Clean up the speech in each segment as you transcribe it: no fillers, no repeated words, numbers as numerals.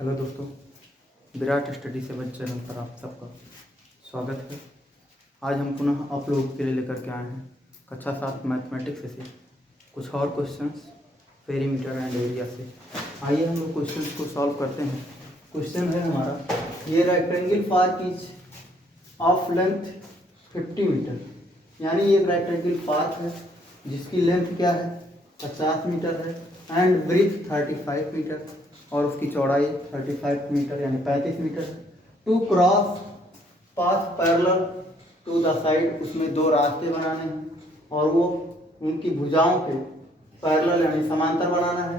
Hello दोस्तों, Virat study से बच्चे चैनल पर आप सबका स्वागत है। आज हम पुनः आप लोगों के लिए लेकर के आए हैं कक्षा 7 मैथमेटिक्स से कुछ और क्वेश्चंस पेरीमीटर एंड एरिया से। आइए हम लोग क्वेश्चंस को सॉल्व करते हैं। क्वेश्चन है हमारा, ये rectangle park is of length 50 metre, यानी ये रेक्टेंगल पार्क है जिसकी लेंथ क्या है 50 मीटर है एंड ब्रिज 35 मीटर और उसकी चौड़ाई 35 मीटर यानी 35 मीटर है। Two cross path parallel to the side, उसमें दो रास्ते बनाने हैं और वो उनकी भुजाओं के पैरेलल यानी समांतर बनाना है।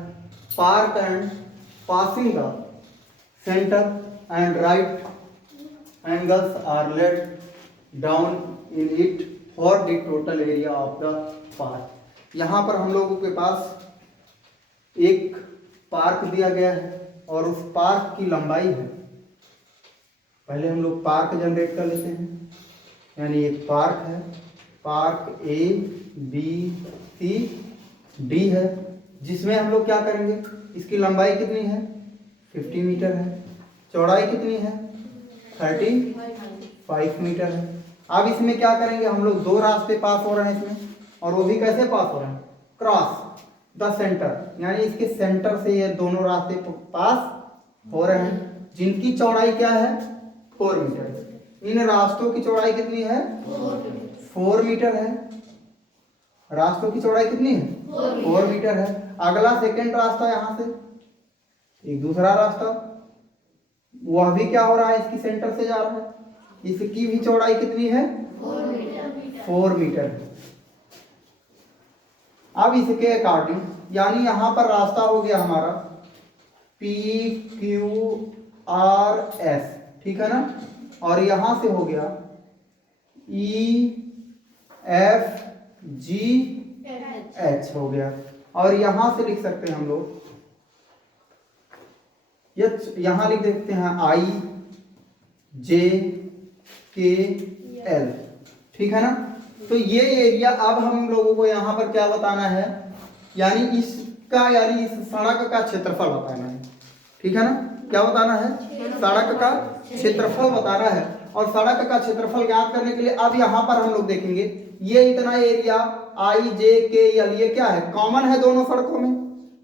Park and passing the centre and right angles are let down in it for the total area of the park. यहाँ पर हम लोगों के पास एक पार्क दिया गया है और उस पार्क की लंबाई है, पहले हम लोग पार्क जनरेट कर लेते हैं। यानी एक पार्क है, park A B C D है, जिसमें हम लोग क्या करेंगे, इसकी लंबाई कितनी है 50 मीटर है, चौड़ाई कितनी है 35 मीटर है। अब इसमें क्या करेंगे, हम लोग दो रास्ते पास हो रहे हैं इसमें, और वो भी कैसे पास हो रहे हैं, क्रॉस द सेंटर, यानी इसके सेंटर से ये दोनों रास्ते पास हो रहे हैं, जिनकी चौड़ाई क्या है 4 मीटर। इन रास्तों की चौड़ाई कितनी है 4 मीटर है। रास्तों की चौड़ाई कितनी है 4 मीटर है। अगला सेकंड रास्ता यहाँ से एक दूसरा रास्ता, वह भी क्या हो रहा है, इसकी सेंटर से जा रहा है, इसकी भी चौड़ाई कितनी है 4 मीटर है। अब इसके अकॉर्डिंग, यानी यहां पर रास्ता हो गया हमारा पी क्यू आर एस, ठीक है ना, और यहां से हो गया ई एफ जी एच हो गया, और यहां से लिख सकते हैं हम लोग, यहां लिख देते हैं आई जे के एल, ठीक है ना। तो ये एरिया अब हम लोगों को यहाँ पर क्या बताना है, यानी यानी इस सड़क का क्षेत्रफल बताना है, ठीक है ना। क्या बताना है, सड़क का क्षेत्रफल बताना है। और सड़क का क्षेत्रफल ज्ञात करने के लिए अब यहाँ पर हम लोग देखेंगे, ये इतना area I J K L ये क्या है, कॉमन है, दोनों सड़कों में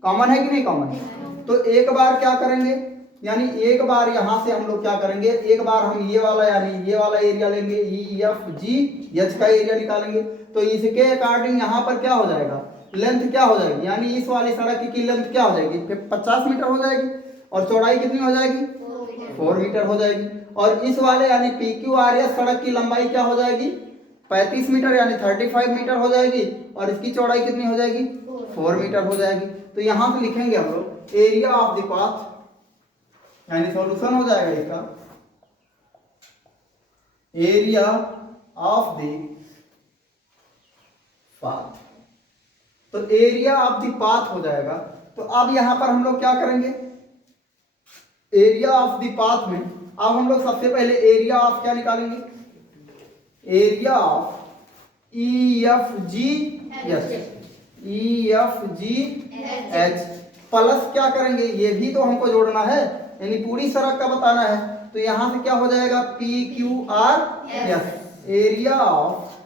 कॉमन है कि नहीं कॉमन है। तो एक बार क्या करेंगे, यानी एक बार यहां से हम लोग क्या करेंगे, एक बार हम ये वाला यानी ये वाला एरिया लेंगे, ई एफ जी एच का एरिया निकालेंगे। तो इसके अकॉर्डिंग यहाँ पर क्या हो जाएगा, लेंथ क्या हो जाएगी, यानी इस वाली सड़क की लेंथ क्या हो जाएगी 50 मीटर हो जाएगी, और चौड़ाई कितनी हो जाएगी 4 मीटर हो जाएगी। और इस वाले यानी पी क्यू आर एस सड़क की लंबाई क्या हो जाएगी 35 मीटर यानी 35 मीटर हो जाएगी, और इसकी चौड़ाई कितनी हो जाएगी 4 मीटर हो जाएगी। तो यहां से लिखेंगे हम लोग एरिया ऑफ द पाथ, यानी सॉल्यूशन हो जाएगा इसका, एरिया ऑफ द पाथ। तो एरिया ऑफ द पाथ हो जाएगा। तो अब यहां पर हम लोग क्या करेंगे, एरिया ऑफ द पाथ में अब हम लोग सबसे पहले एरिया ऑफ क्या निकालेंगे, area of E F G H, E F G H plus क्या करेंगे, ये भी तो हमको जोड़ना है, यानी पूरी सड़क का बताना है। तो यहां से क्या हो जाएगा P Q R S, area of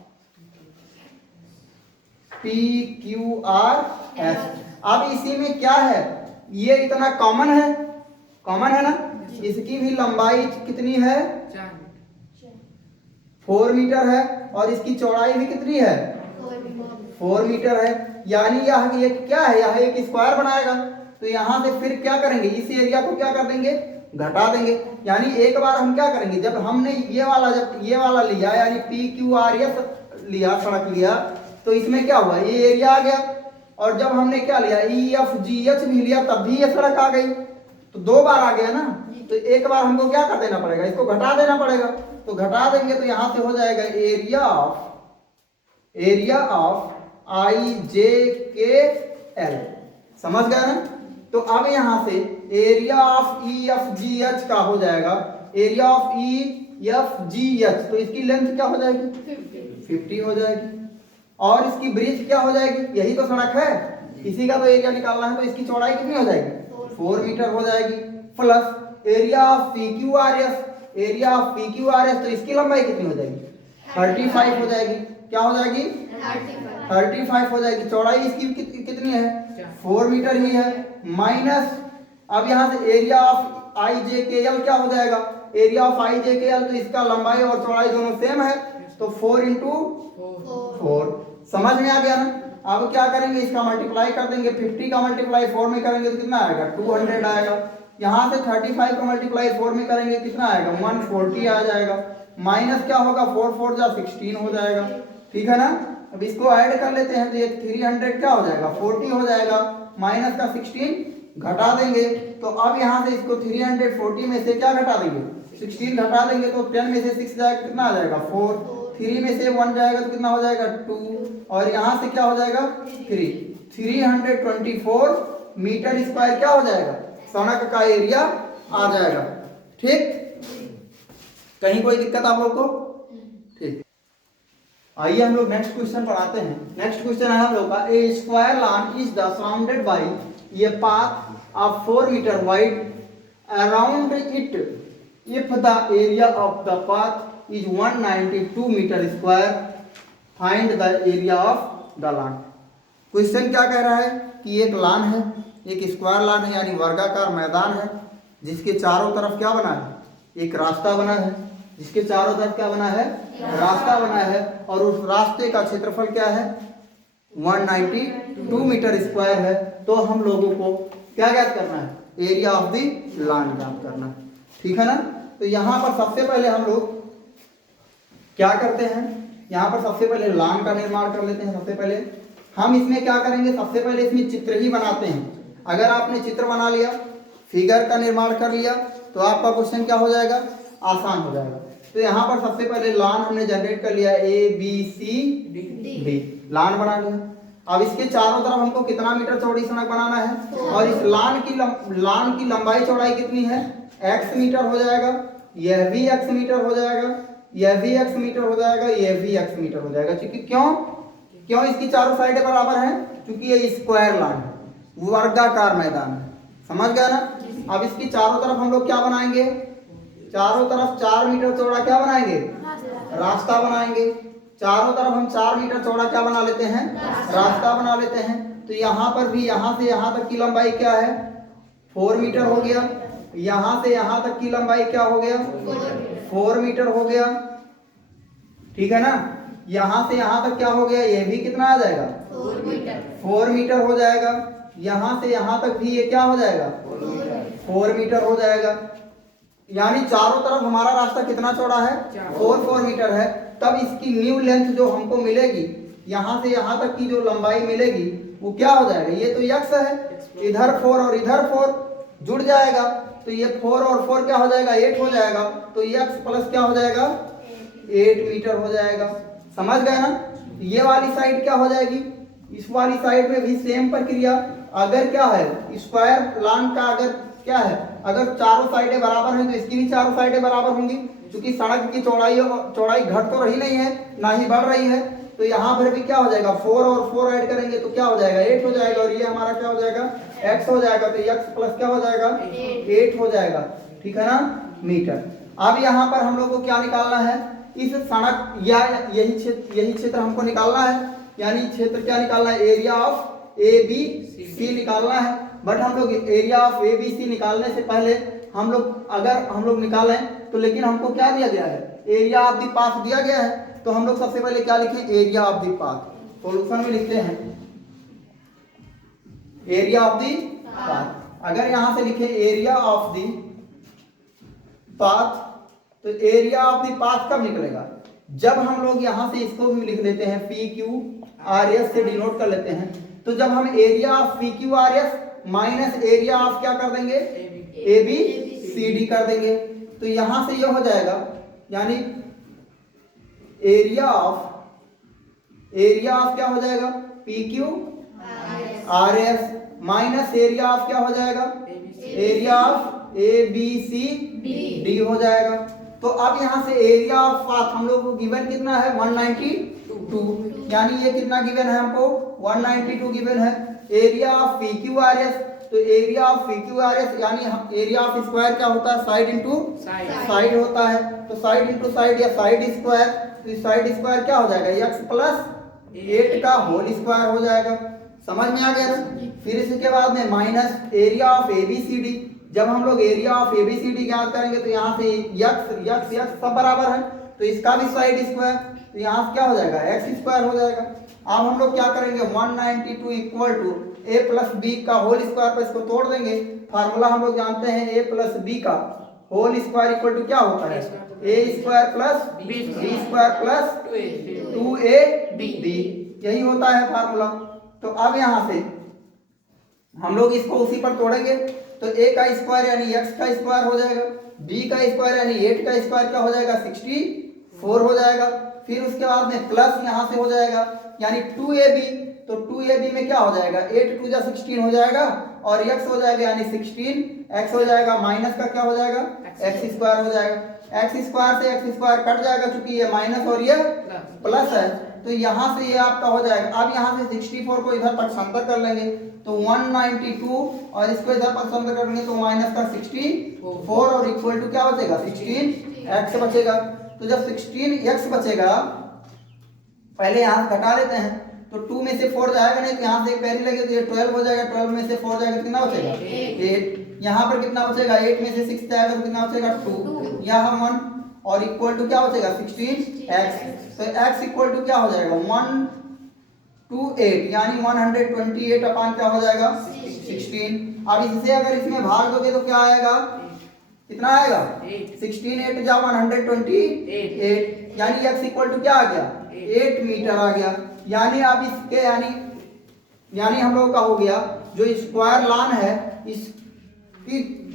P Q R S. अब इसी में क्या है, ये इतना कॉमन है ना, इसकी भी लंबाई कितनी है 4 मीटर है, और इसकी चौड़ाई भी कितनी है 4 मीटर है। यानी यह ये क्या है, यह एक स्क्वायर बनाएगा। तो यहां से फिर क्या करेंगे, इस एरिया को क्या कर देंगे, घटा देंगे। यानी एक बार हम क्या करेंगे, जब हमने जब ये वाला लिया यानी पी क्यू आर एस लिया, सड़क लिया, तो इसमें क्या हुआ, ये एरिया आ गया। और जब हमने क्या लिया ई एफ जी एच भी लिया, तब भी ये सड़क आ गई, तो 2 बार आ गया ना। तो एक बार हमको क्या कर देना पड़ेगा, इसको घटा देना पड़ेगा। तो घटा देंगे तो यहां से हो जाएगा area of I J K L, समझ गए ना। तो अब यहां से area of E F G H का हो जाएगा area of E F G H, तो इसकी लेंथ क्या हो जाएगी 50 हो जाएगी, और इसकी ब्रिज क्या हो जाएगी, यही तो सड़क है, इसी का तो एरिया निकालना है। तो इसकी चौड़ाई कितनी हो जाएगी 4 मीटर हो जाएगी। Plus area of P Q R S, area of P Q R S, तो इसकी लंबाई कितनी हो जाएगी? 35 हो जाएगी। क्या हो जाएगी? 35 हो जाएगी। चौड़ाई इसकी कितनी है? 4 मीटर ही है। माइनस अब यहाँ से area of I J K L क्या हो जाएगा? Area of I J K L, तो इसका लंबाई और चौड़ाई दोनों सेम है, तो 4 इंटू 4। समझ में आ गया ना? अब क्या करेंगे, इसका मल्टीप्लाई कर देंगे। 50 का मल्टीप्लाई 4 में करेंगे तो कितना आएगा? 200 आएगा। यहाँ से 35 का मल्टीप्लाई 4 में करेंगे कितना आएगा? 140 आ जाएगा। माइनस क्या होगा? 4 4 जा 16 हो जाएगा। ठीक है ना? अब इसको ऐड कर लेते हैं तो ये 300 क्या हो जाएगा? 40 हो जाएगा। माइनस का 16 घटा देंगे, तो अब यहाँ से इसको 340 में से क्या घटा देंगे? 16 घटा देंगे, तो 10 में से 6 जाएगा, कितना आ जाएगा? 4। 3 में से 1 जाएगा तो कितना हो जाएगा? 2, और यहाँ से क्या हो जाएगा? 3। 324 मीटर स्क्वायर क्या हो जाएगा? सड़क का एरिया आ जाएगा। ठीक, कहीं कोई दिक्कत आप लोग को? ठीक, आइए हम लोग नेक्स्ट क्वेश्चन पढ़ाते हैं। नेक्स्ट क्वेश्चन है हम लोग का, a square lawn is the surrounded by a path of 4 meter wide around it if the area of the path is 192 meter square, find the area of the lawn. Question क्या कह रहा है कि एक लॉन है, एक square lawn है, यानी वर्गाकार मैदान है, जिसके चारों तरफ क्या बना है? एक रास्ता बना है। जिसके चारों तरफ क्या बना है? रास्ता बना है, और उस रास्ते का क्षेत्रफल क्या है? 192 मीटर स्क्वायर है। तो हम लोगों को क्या ज्ञात करना है? एरिया ऑफ द लॉन ज्ञात करना है। ठीक है ना? तो यहाँ पर सबसे पहले हम लोग क्या करते हैं, यहाँ पर सबसे पहले लॉन का निर्माण कर लेते हैं। सबसे पहले हम इसमें क्या करेंगे? सबसे पहले इसमें चित्र ही बनाते हैं। अगर आपने चित्र बना लिया, फिगर का निर्माण कर लिया, तो आपका क्वेश्चन क्या हो जाएगा? आसान हो जाएगा। तो यहाँ पर सबसे पहले लॉन हमने जनरेट कर लिया, A B C D, lawn बना लिया। अब इसके चारों तरफ हमको कितना मीटर चौड़ी सड़क बनाना है, और इस लॉन की लंबाई चौड़ाई कितनी है? x मीटर हो जाएगा, यह भी x मीटर हो जाएगा, यह भी x मीटर हो जाएगा, यह भी x मीटर हो जाएगा। क्योंकि क्यों इसकी चारों साइडें बराबर हैं? क्योंकि ये स्क्वायर लॉन है, वर्गाकार मैदान है। समझ गया ना? अब इसकी चारों तरफ हम लोग क्या बनाएंगे? चारों तरफ 4 मीटर चौड़ा क्या बनाएंगे? रास्ता बनाएंगे। चारों तरफ हम 4 मीटर चौड़ा क्या बना लेते हैं? रास्ता बना लेते हैं। तो यहाँ पर भी यहाँ से यहाँ तक की लंबाई क्या है? 4 मीटर हो गया। यहाँ से यहाँ तक की लंबाई क्या हो गया? 4 मीटर हो गया। ठीक है ना? यहाँ से यहाँ तक क्या हो गया? ये भी कितना आ जाएगा? 4 मीटर हो जाएगा। यहाँ से यहाँ तक भी ये क्या हो जाएगा? 4 मीटर हो जाएगा। यानी चारों तरफ हमारा रास्ता कितना चौड़ा है? 4 मीटर है। तब इसकी न्यू लेंथ जो हमको मिलेगी, यहाँ से यहाँ तक की जो लंबाई मिलेगी, वो क्या हो जाएगा? ये तो x है, इधर 4 और इधर 4 जुड़ जाएगा, तो ये 4 और 4 क्या हो जाएगा? 8 हो जाएगा। तो x प्लस क्या हो जाएगा? 8 मीटर हो जाएगा। समझ गए ना? ये वाली साइड क्या हो जाएगी? इस वाली साइड में भी सेम प्रक्रिया। अगर क्या है, स्क्वायर लॉन का अगर क्या है, अगर चारों साइडें बराबर हैं तो इसकी भी चारों साइडें बराबर होंगी, क्योंकि सड़क की चौड़ाई घट तो रही नहीं है, ना ही बढ़ रही है। तो यहाँ पर भी क्या हो जाएगा? 4 और 4 ऐड करेंगे तो क्या हो जाएगा? 8 हो जाएगा, और ये हमारा क्या हो जाएगा? x हो जाएगा। तो x प्लस क्या हो जाएगा? 8 हो जाएगा। ठीक है ना? मीटर। अब यहाँ पर हम लोग को क्या निकालना है? इस सड़क या यही क्षेत्र हमको निकालना है। यानी क्षेत्र क्या निकालना है? Area of A B C निकालना है। बट हम लोग area of A B C निकालने से पहले अगर हम लोग निकालें तो, लेकिन हमको क्या दिया गया है? एरिया ऑफ द पाथ दिया गया है। तो हम लोग सबसे पहले क्या लिखें? Area of the path. Solution में लिखते हैं एरिया ऑफ द पाथ। अगर यहां से लिखे एरिया ऑफ द पाथ, तो एरिया ऑफ द पाथ कब निकलेगा? जब हम लोग यहां से इसको भी लिख लेते हैं, पी क्यू आर एस से डिनोट कर लेते हैं। तो जब हम area of P Q R S minus area of क्या कर देंगे? ए बी सी डी कर देंगे। तो यहां से ये हो जाएगा, यानी एरिया ऑफ क्या हो जाएगा? P Q R S minus area of क्या हो जाएगा? Area of A B C D हो जाएगा। तो अब यहां से एरिया ऑफ पाथ हम लोग को गिवन कितना है? 192। यानी ये कितना गिवन है हमको? 192 गिवन है। Area of P Q R S तो area of P Q R S यानी एरिया ऑफ स्क्वायर क्या होता है, साइड इंटू साइड होता है। तो साइड इंटू साइड या साइड स्क्वायर, तो साइड स्क्वायर क्या हो जाएगा, एक्स प्लस 8 का होल स्क्वायर हो जाएगा। समझ में आ गया ना। फिर इसके बाद में minus area of A B C D. जब हम लोग area of A B C D ज्ञात करेंगे तो यहाँ से यक्स सब बराबर है, तो इसका भी साइड स्क्वायर, तो यहाँ से क्या हो जाएगा, एक्स स्क्वायर हो जाएगा। अब हम लोग क्या करेंगे, 192 equal to A plus B का होल स्क्वायर पर इसको तोड़ देंगे। फार्मूला हम लोग जानते हैं ए प्लस बी का होल स्क्वायर इक्वल टू क्या होता है, A square plus B square plus 2ab, यही होता है फार्मूला। तो अब यहाँ से हम लोग इसको उसी पर तोड़ेंगे, तो a का स्क्वायर यानी x का स्क्वायर हो जाएगा, b का स्क्वायर यानी 8 का स्क्वायर क्या हो जाएगा, 64 हो जाएगा। फिर उसके बाद में प्लस यहाँ से हो जाएगा यानी 2ab, तो 2ab में क्या हो जाएगा, 8 2 जा 16 हो जाएगा और x हो जाएगा यानी 16, x हो जाएगा माइनस का क्या हो जाएगा, x स्क्वायर हो जाएगा। x स्क्वायर से x स्क्वायर कट जाएगा क्योंकि ये माइनस और ये प्लस है, तो यहाँ से ये आपका हो जाएगा। अब यहाँ से 64 को इधर पक्षांतर कर लेंगे तो 192 और इसको इधर पक्षांतर करेंगे तो माइनस का 64 और इक्वल टू क्या बचेगा, 16x बचेगा। तो जब 16x बचेगा, पहले यहाँ से घटा लेते हैं, तो 2 में से 4 जाएगा नहीं, तो यहाँ से एक पैरी लगे तो ये 12 हो जाएगा, 12 में से 4 जाएगा तो कितना बचेगा, 8। यहाँ पर कितना बचेगा, 8 में से 6 जाएगा तो कितना बचेगा, 2, यहाँ 1 और इक्वल टू क्या बचेगा, 16x। तो x इक्वल टू क्या हो जाएगा, 128 यानी 128 अपान क्या हो जाएगा, 16। अब इससे अगर इसमें भाग दोगे तो क्या आएगा, कितना आएगा, 16 8 जा 128 यानी x इक्वल टू क्या आ गया, 8 मीटर आ गया। यानी अब इसके यानी हम लोगों का हो गया जो स्क्वायर लान है,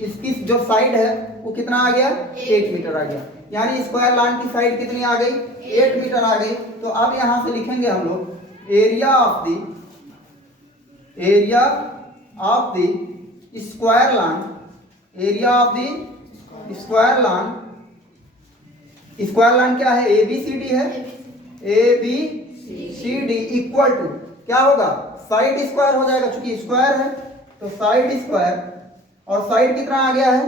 इसकी जो साइड है वो कितना आ गया, 8 मीटर आ गया। यानी स्क्वायर लाइन की साइड कितनी आ गई, 8 मीटर आ गई। तो अब यहां से लिखेंगे हम लोग area of the square line, area of the square line क्या है, ए बी सी डी है, A B C D equal to क्या होगा, साइड स्क्वायर हो जाएगा, क्योंकि स्क्वायर है तो साइड स्क्वायर, और साइड कितना आ गया है,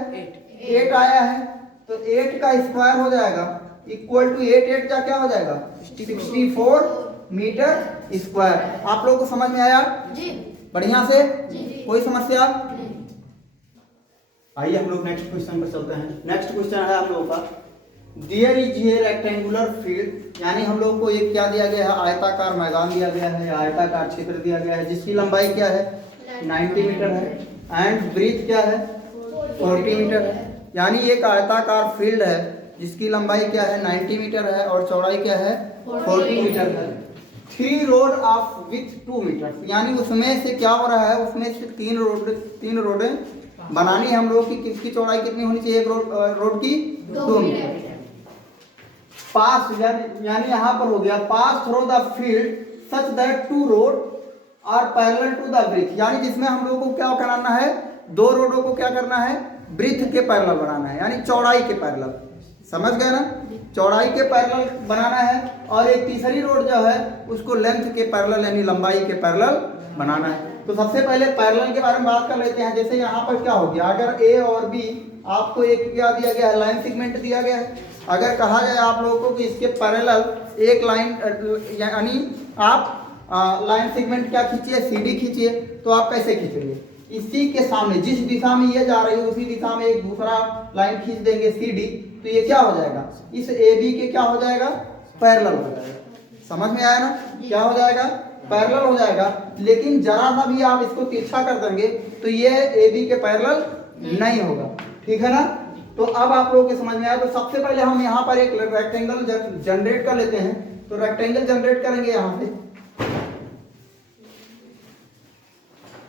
8 आया है, तो 8 का स्क्वायर हो जाएगा इक्वल टू 8 का क्या हो जाएगा, 64 मीटर स्क्वायर। आप लोगों को समझ में आया जी, बढ़िया से जी। कोई समस्या? आइए हम लोग नेक्स्ट क्वेश्चन पर चलते हैं। नेक्स्ट क्वेश्चन है हम लोगों का, there is a rectangular field, यानी हम लोगों को एक क्या दिया गया है, आयताकार मैदान दिया गया है, आयताकार क्षेत्र दिया गया है, जिसकी लंबाई क्या है, 90 मीटर है, एंड ब्रीथ क्या है, 40 मीटर है। यानी एक आयताकार फील्ड है जिसकी लंबाई क्या है, 90 मीटर है और चौड़ाई क्या है, 40 मीटर है। 3 रोड ऑफ विथ 2 मीटर, यानी उसमें से क्या हो रहा है, उसमें से 3 रोडें बनानी है हम लोग की, किसकी चौड़ाई कितनी होनी चाहिए, एक रोड की 2 मीटर। पास यानी यहाँ पर हो गया, pass through the field such that 2 road are parallel to the breadth, यानी जिसमें हम लोगों को क्या कराना है, 2 रोडों को क्या करना है, ब्रीथ के पैरेलल बनाना है, यानी चौड़ाई के पैरेलल। समझ गए ना, चौड़ाई के पैरेलल बनाना है, और एक तीसरी रोड जो है उसको लेंथ के पैरेलल यानी लंबाई के पैरेलल बनाना है। तो सबसे पहले पैरेलल के बारे में बात कर लेते हैं। जैसे यहाँ पर क्या हो गया, अगर ए और बी आपको एक क्या दिया गया है, लाइन सेगमेंट दिया गया है। अगर कहा जाए आप लोगों को कि इसके पैरेलल एक लाइन, यानी आप लाइन सेगमेंट क्या खींचिए, सीडी खींचिए, तो आप कैसे खींचेंगे, इसी के सामने जिस दिशा में ये जा रही है उसी दिशा में एक दूसरा लाइन खींच देंगे सीडी, तो ये क्या हो जाएगा, इस ए बी के क्या हो जाएगा, पैरेलल हो जाएगा। समझ में आया ना, क्या हो जाएगा, पैरेलल हो जाएगा। लेकिन जरा सा भी आप इसको तिरछा कर देंगे तो ये ए बी के पैरेलल नहीं होगा, ठीक है ना। तो अब आप लोगों के समझ में आया। तो सबसे पहले हम यहाँ पर एक रेक्टेंगल जनरेट कर लेते हैं। तो रेक्टेंगल जनरेट करेंगे, यहाँ पे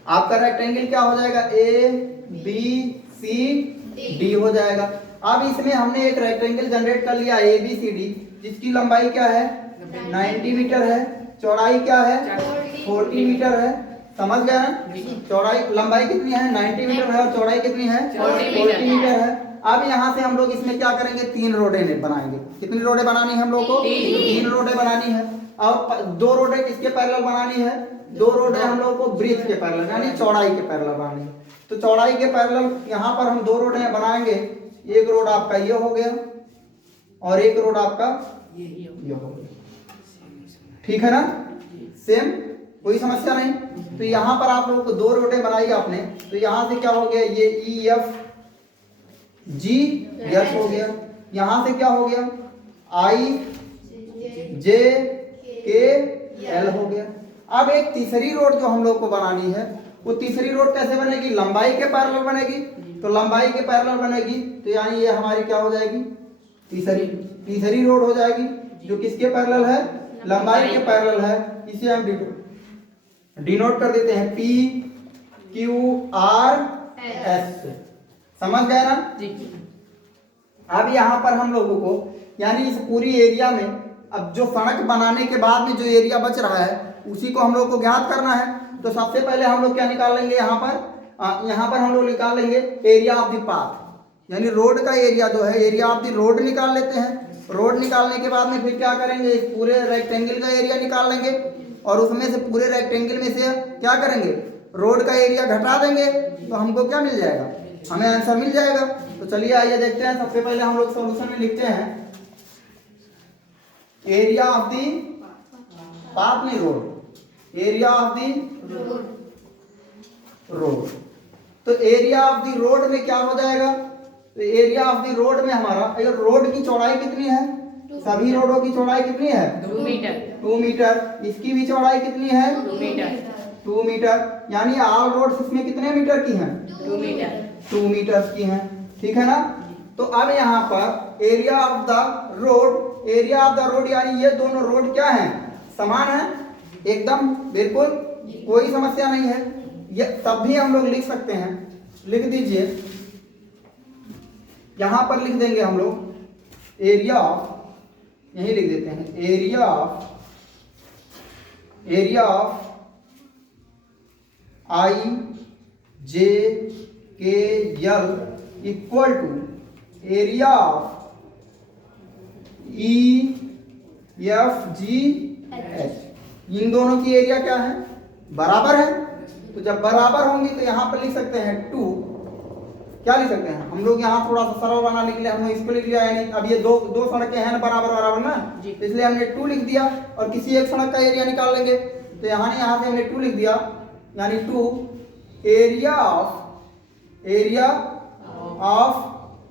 आपका रेक्टेंगल क्या हो जाएगा, ए बी सी डी हो जाएगा। अब इसमें हमने एक रेक्टेंगल जनरेट कर लिया ए बी सी डी, जिसकी लंबाई क्या है, 90 मीटर है, चौड़ाई क्या है, 40 मीटर है। समझ गए ना, चौड़ाई लंबाई कितनी है, 90 मीटर है, और चौड़ाई कितनी है, 40 मीटर है। अब यहाँ से हम लोग इसमें क्या करेंगे, 3 रोडें बनाएंगे। कितनी रोडें बनानी है हम लोग को, 3 रोडें बनानी है। और 2 रोडें किसके पैरेलल बनानी है, 2 रोडें हम लोग को ब्रीथ के पैरेलल यानी चौड़ाई के पैरेलल बनानी है। तो चौड़ाई के पैरेलल यहाँ पर हम दो रोड बनाएंगे। एक रोड आपका ये हो गया और एक रोड आपका ये हो गया, ठीक है ना, सेम, कोई समस्या नहीं। तो यहाँ पर आप लोगों को दो रोडें बनाई आपने, तो यहाँ से क्या हो गया, ये ई एफ जी एच हो गया, यहाँ से क्या हो गया, आई जे के एल हो गया। अब एक तीसरी रोड जो हम लोग को बनानी है, वो तीसरी रोड कैसे बनेगी, लंबाई के पैरेलल बनेगी। तो लंबाई के पैरेलल बनेगी तो यानी ये हमारी क्या हो जाएगी, तीसरी रोड हो जाएगी, जो किसके पैरेलल है, लंबाई के पैरेलल है। इसे हम डिनोट कर देते हैं पी क्यू आर एस। समझ गए ना जी। अब यहाँ पर हम लोगों को यानी इस पूरी एरिया में अब जो सड़क बनाने के बाद में जो एरिया बच रहा है उसी को हम लोग को ज्ञात करना है। तो सबसे पहले हम लोग क्या निकाल लेंगे, यहाँ पर हम लोग निकाल लेंगे एरिया ऑफ द पाथ, यानी रोड का एरिया जो है, एरिया ऑफ द रोड निकाल लेते हैं। रोड निकालने के बाद में फिर क्या करेंगे, इस पूरे रेक्टेंगल का एरिया निकाल लेंगे और उसमें से पूरे रेक्टेंगल में से क्या करेंगे, रोड का एरिया घटा देंगे, तो हमको क्या मिल जाएगा, हमें आंसर मिल जाएगा। तो चलिए आइए देखते हैं। सबसे पहले हम लोग सॉल्यूशन में लिखते हैं एरिया ऑफ दी पाथ नहीं road, area of the road. तो एरिया ऑफ दी रोड में क्या हो जाएगा, तो एरिया ऑफ दी रोड में हमारा रोड की चौड़ाई कितनी है, सभी रोडों की चौड़ाई कितनी है, 2 मीटर। 2 मीटर। इसकी भी चौड़ाई कितनी है, 2 मीटर। 2 मीटर। यानी ऑल रोड्स इसमें कितने मीटर की हैं, 2 मीटर। 2 मीटर की हैं, ठीक है ना। तो अब यहाँ पर area of the road, area of the road यानी ये दोनों रोड क्या हैं, समान है एकदम, बिल्कुल कोई समस्या नहीं है। ये तब भी हम लोग लिख सकते हैं, लिख दीजिए, यहां पर लिख देंगे हम लोग एरिया ऑफ, यही लिख देते हैं area of I J K L equal to area of E F G H. इन दोनों की एरिया क्या है, बराबर है। तो जब बराबर होंगी तो यहाँ पर लिख सकते हैं 2, क्या लिख सकते हैं हम लोग, यहाँ थोड़ा सा सरल बना लिख लिया, हमने इसको लिख लिया, यानी अब ये दो सड़कें हैं बराबर ना, इसलिए हमने 2 लिख दिया। और किसी एक सड़क का एरिया निकाल लेंगे, तो यहाँ से हमने 2 लिख दिया, यानी 2 एरिया ऑफ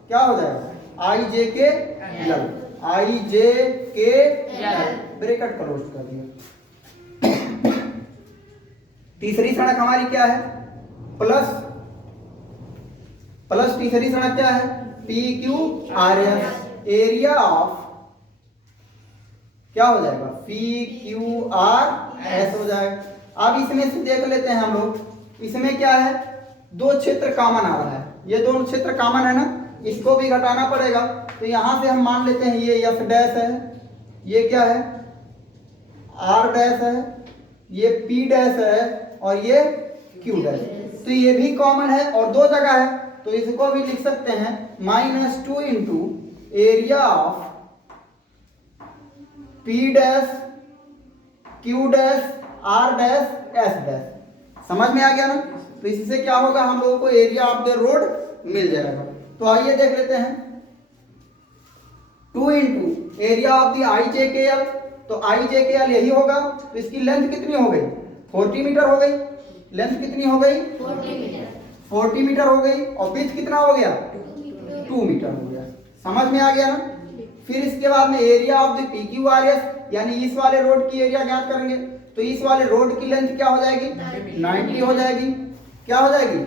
क्या हो जाएगा, आई जे के एल, आई J K L, bracket close कर दिया। तीसरी सड़क हमारी क्या है, प्लस तीसरी सड़क क्या है, P Q R S, area of क्या हो जाएगा, पी क्यू आर एस हो जाएगा। अब इसमें से देख लेते हैं हम लोग, इसमें क्या है, 2 क्षेत्र कॉमन आ रहा है, ये दोनों क्षेत्र कॉमन है ना, इसको भी घटाना पड़ेगा। तो यहां से हम मान लेते हैं ये एफ डैश है, ये क्या है आर डैश है, ये पी डैश है और ये क्यू डैश। तो ये भी कॉमन है और 2 जगह है, तो इसको भी लिख सकते हैं -2 into area of P dash Q dash R dash S dash. समझ में आ गया ना। तो इससे क्या होगा, हम लोगों को एरिया ऑफ द रोड मिल जाएगा। तो आइए देख लेते हैं, 2 into area of the I J K L, तो आई जे के एल यही होगा, तो इसकी लेंथ कितनी हो गई, 40 मीटर हो गई। लेंथ कितनी हो गई, 40 मीटर हो गई। और विड्थ कितना हो गया, 2 मीटर हो गया। समझ में आ गया ना। फिर इसके बाद में area of the P Q R S, यानी इस वाले रोड की एरिया ज्ञात करेंगे। तो इस वाले रोड की लेंथ क्या हो जाएगी, 90 हो जाएगी। क्या हो जाएगी,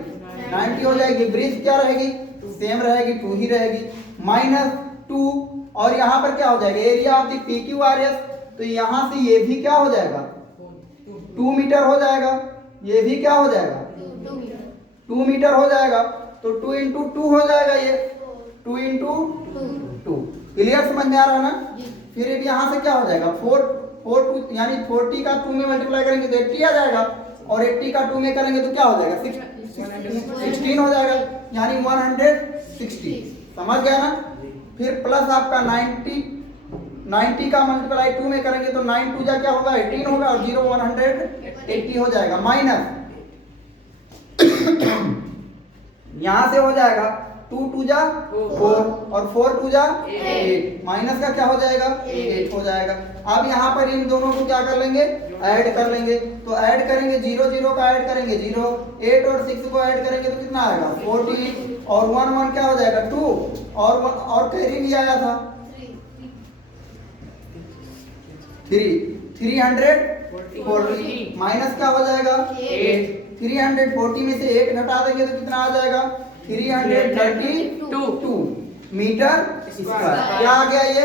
90 हो जाएगी। ब्रिज क्या रहेगी, सेम रहेगी, 2 ही रहेगी, -2। और यहाँ पर क्या हो जाएगा, area of the P Q R S, तो यहाँ से ये भी क्या हो जाएगा, 2 मीटर हो जाएगा। ये भी क्या हो जाएगा, 2 मीटर हो जाएगा। तो 2 इंटू 2 हो जाएगा, ये 2 इंटू 2। क्लियर, समझ में आ रहा है ना। फिर यहाँ से क्या हो जाएगा, 4 यानी 40 का 2 में मल्टीप्लाई करेंगे तो 80 आ जाएगा, और 80 का 2 में करेंगे तो क्या हो जाएगा, 16 हो जाएगा, यानी 160। समझ गया ना। फिर प्लस आपका 90 का मल्टीप्लाई 2 में करेंगे तो 9 2 जा क्या होगा, 18 होगा, और 0 180 हो जाएगा। माइनस यहाँ से हो जाएगा 2 2 जा 4 और 4 2 जा 8, माइनस का क्या हो जाएगा 8 हो जाएगा। अब यहाँ पर इन दोनों को क्या कर लेंगे, ऐड कर लेंगे। तो ऐड करेंगे 0 0 का ऐड करेंगे 0, 8 और 6 को ऐड करेंगे तो कितना आएगा 14 और 1 1 क्या हो जाएगा 2 और कैरी भी आया था 340 माइनस क्या हो जाएगा 8, 340 में से 8 घटा देंगे तो कितना आ जाएगा 332 मीटर स्क्वायर। क्या आ गया, ये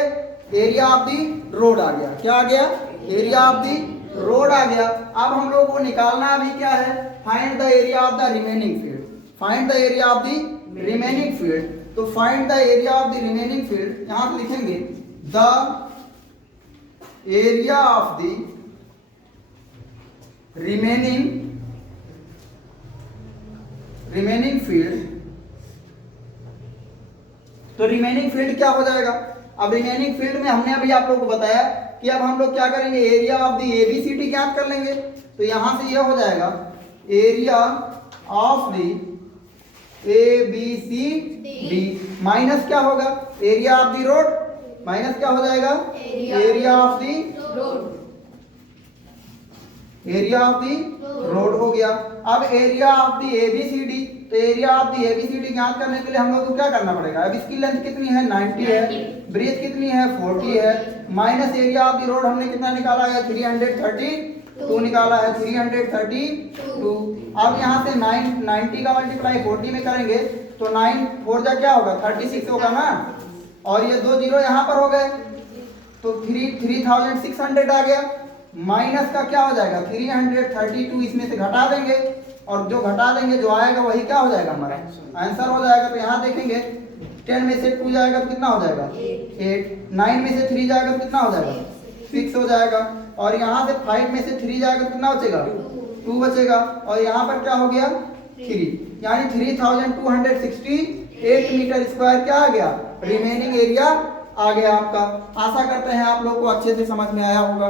एरिया ऑफ दी रोड आ गया। क्या आ गया, एरिया ऑफ दी रोड आ गया। अब हम लोग को निकालना अभी क्या है, find the area of the remaining field. Find the area of the remaining field. तो find the area of the remaining field, यहां पे लिखेंगे the area of the remaining field. तो रिमेनिंग फील्ड क्या हो जाएगा, अब रिमेनिंग फील्ड में हमने अभी आप लोग को बताया कि अब हम लोग क्या करेंगे, एरिया ऑफ द एबीसीडी ज्ञात कर लेंगे। तो यहां से यह हो जाएगा area of the ABCD minus क्या होगा, area of the road minus क्या हो जाएगा, area of the road. Area of the road हो गया। अब एरिया ऑफ द एबीसीडी, तो एरिया ऑफ द एबीसीडी ज्ञात करने के लिए हम लोग को क्या करना पड़ेगा, अब इसकी लेंथ कितनी है 90 है, ब्रेथ कितनी है 40 है, minus area of the road हमने कितना निकाला है 332 निकाला है 332। अब यहाँ से 90 का मल्टीप्लाई 40 में करेंगे तो 9 4 जा क्या होगा 36 होगा ना, और ये 2 जीरो यहाँ पर हो गए तो 3600 आ गया। माइनस का क्या हो जाएगा 332, इसमें से घटा देंगे और जो घटा देंगे जो आएगा वही क्या हो जाएगा हमारा आंसर हो जाएगा। तो यहाँ देखेंगे 10 में से 2 जाएगा तो कितना हो जाएगा 8, 9 में से 3 जाएगा तो कितना हो जाएगा 6 हो जाएगा, और यहाँ से 5 में से 3 जाएगा तो कितना बचेगा 2 बचेगा, और यहाँ पर क्या हो गया 3, यानी 3268 मीटर स्क्वायर क्या आ गया, रिमेनिंग एरिया आ गया आपका। आशा करते हैं आप लोग को अच्छे से समझ में आया होगा।